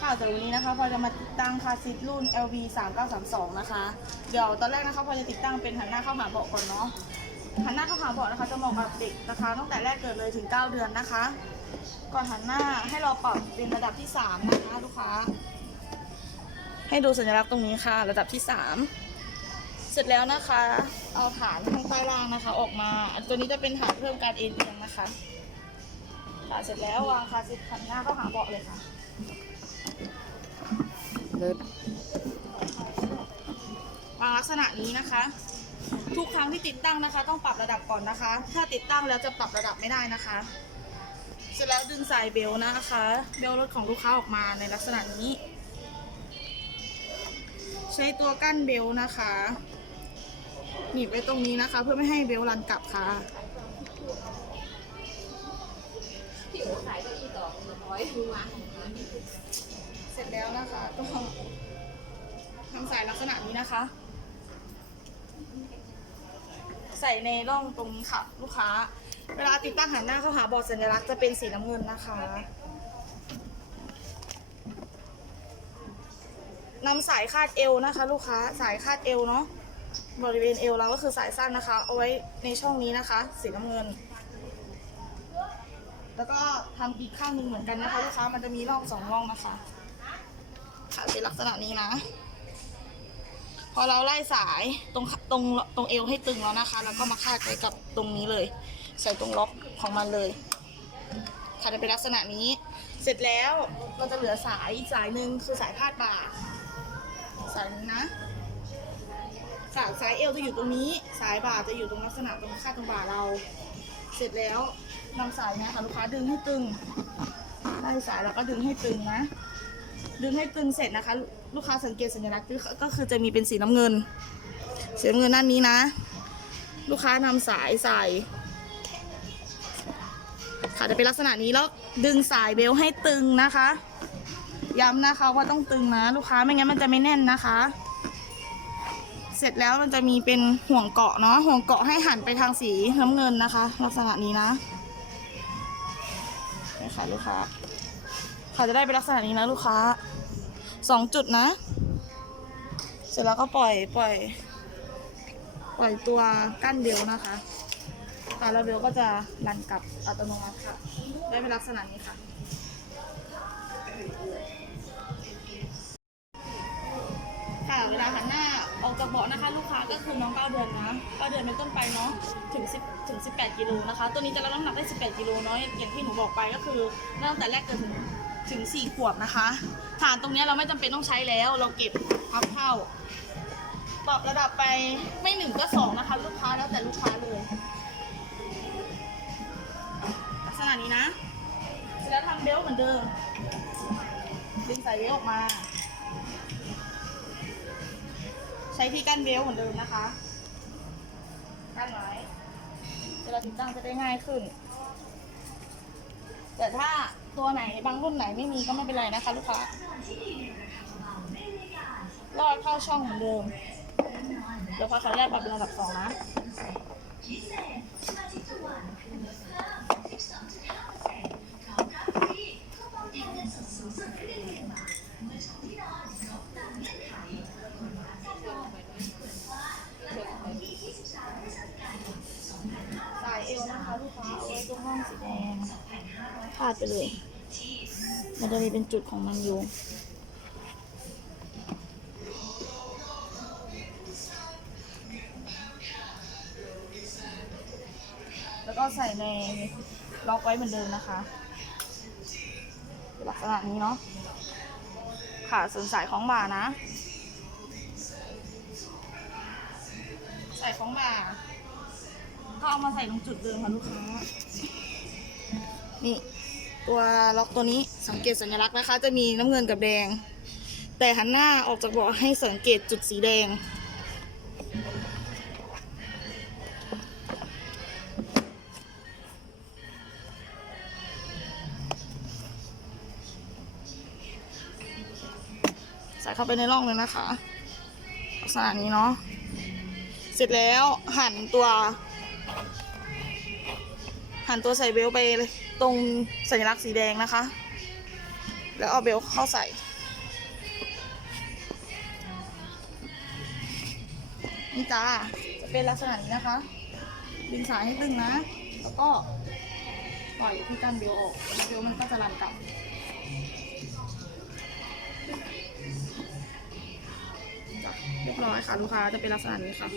ค่ะจากวันนี้นะคะพอจะมาติดตั้งคาซีทรุ่น LV 3932 นะคะ เดี๋ยวตอนแรกนะคะพอจะติดตั้งเป็นหันหน้าเข้าหาเบาะก่อนเนาะหันหน้าเข้าหาเบาะนะคะจะเหมาะกับเด็กนะคะตั้งแต่แรกเกิดเลยถึง 9 เดือนนะคะ ก่อนหันหน้าให้เราปรับเป็นระดับที่ 3 นะคะลูกค้า ให้ดูสัญลักษณ์ตรงนี้ค่ะ ระดับที่ 3 เสร็จแล้วนะคะ เอาฐานข้างใต้ล่างนะคะ ออกมาตัวนี้จะเป็นฐานเพิ่มการเอ็นเอียงนะคะค่ะเสร็จแล้ววางคาซีทหันหน้าเข้าหาเบาะเลยค่ะ เลิศวางลักษณะนี้นะคะ ทุกครั้งที่ติดตั้งนะคะ ต้องปรับระดับก่อนนะคะ ถ้าติดตั้งแล้วจะปรับระดับไม่ได้นะคะ เสร็จแล้วดึงสายเบลต์นะคะ เบลต์รถของลูกค้าออกมาในลักษณะนี้ ใช้ตัวกั้นเบลต์นะคะหนีบไว้ตรงนี้นะคะ เพื่อไม่ให้เบลต์รันกลับค่ะพี่โอ๋ขายเก้าอี้ต่อหนึ่งร้อยดูมาเสร็จ แล้วนะคะก็ทำสายลักษณะนี้นะคะ ใส่ในร่องตรงนี้ค่ะ ลูกค้า เวลาติดตั้งหันหน้าเข้าหาบอร์ดสัญลักษณ์จะเป็นสีน้ำเงินนะคะนำสายคาดเอวนะคะ ลูกค้าสายคาดเอวเนาะบริเวณเอวเราก็คือสายสั้นนะคะ เอาไว้ในช่องนี้นะคะ สีน้ำเงิน แล้วก็ทำอีกข้างหนึ่งเหมือนกันนะคะ ลูกค้ามันจะมีร่องสองร่องนะคะค่ะ เป็นลักษณะนี้นะ พอเราไล่สายตรงตรงตรงเอวให้ตึงแล้วนะคะ แล้วก็มาคาดไว้กับตรงนี้เลย ใส่ตรงล็อกของมันเลย ค่ะจะเป็นลักษณะนี้ เสร็จแล้วเราจะเหลือสายอีกสายหนึ่งคือสายพาดบ่าสายนี้นะสายสายเอวจะอยู่ตรงนี้ สายบ่าจะอยู่ตรงลักษณะตรงคาดตรงบ่าเรา เสร็จแล้วนำสายนะค่ะลูกค้าดึงให้ตึงไล่สายแล้วก็ดึงให้ตึงนะ ดึงให้ตึงเสร็จนะคะ ลูกค้าสังเกตสัญลักษณ์ก็คือจะมีเป็นสีน้ำเงิน สีน้ำเงินด้านนี้นะ ลูกค้านำสายใส่ค่ะจะเป็นลักษณะนี้แล้วดึงสายเบลให้ตึงนะคะ ย้ำนะคะว่าต้องตึงนะ ลูกค้าไม่งั้นมันจะไม่แน่นนะคะ เสร็จแล้วมันจะมีเป็นห่วงเกาะเนาะห่วงเกาะให้หันไปทางสีน้ำเงินนะคะ ลักษณะนี้นะนี่ค่ะลูกค้า ค่ะจะได้เป็นลักษณะนี้นะลูกค้าสองจุดนะ เสร็จแล้วก็ปล่อยปล่อย ปล่อยตัวกั้นเบลนะคะค่ะแล้วเบลก็จะรันกลับอัตโนมัติค่ะ ได้เป็นลักษณะนี้ค่ะค่ะเวลาหันหน้าออกจากเบาะนะคะ ลูกค้าก็คือน้อง9เดือนนะ9เดือนเป็นต้นไปเนาะถึง10ถึง 18 กิโลนะคะ ตัวนี้จะรับน้ำหนักได้ 18 กิโลเนาะอย่างที่หนูบอกไปก็คือตั้งแต่แรกเกิดถึง ถึง 4 ขวบนะคะฐานตรงนี้เราไม่จำเป็นต้องใช้แล้ว เราเก็บพับเข้า ปรับระดับไปไม่หนึ่งก็สองนะคะ ลูกค้าแล้วแต่ลูกค้าเลยลักษณะนี้นะเสร็จแล้วทำเบลต์เหมือนเดิมดึงสายเบลต์ออกมา ใช้ที่กั้นเบลต์เหมือนเดิมนะคะกั้นไว้เวลาติดตั้งจะได้ง่ายขึ้น แต่ถ้า ตัวไหนบางรุ่นไหนไม่มีก็ไม่เป็นไรนะคะลูกค้ารอดเข้าช่องเหมือนเดิม เดี๋ยวพอขออนุญาตปรับเป็นระดับสองนะ สายเอว นะคะลูกค้าเอาไว้ตรงร่องสีแดงพาดไปเลย มันจะมีเป็นจุดของมันอยู่แล้วก็ใส่ในล็อกไว้เหมือนเดิมนะคะลักษณะนี้เนาะค่ะส่วนสายของบ่านะใส่ของบ่า เอามาใส่ตรงจุดเดิมค่ะลูกค้า นี่ ตัวล็อกตัวนี้สังเกตสัญลักษณ์นะคะ จะมีน้ำเงินกับแดง แต่หันหน้าออกจากเบาะให้สังเกตจุดสีแดง ใส่เข้าไปในร่องเลยนะคะลักษณะนี้เนาะ เสร็จแล้วหั่นตัว หันตัวใส่เบลไปตรงสัญลักษณ์สีแดงนะคะ แล้วเอาเบลเข้าใส่ นี่จ้าจะเป็นลักษณะนี้นะคะ ดึงสายให้ตึงนะ แล้วก็ปล่อยที่กันเบลออกเบลมันก็จะรันกลับเรียบร้อยค่ะลูกค้าจะเป็นลักษณะนี้ค่ะ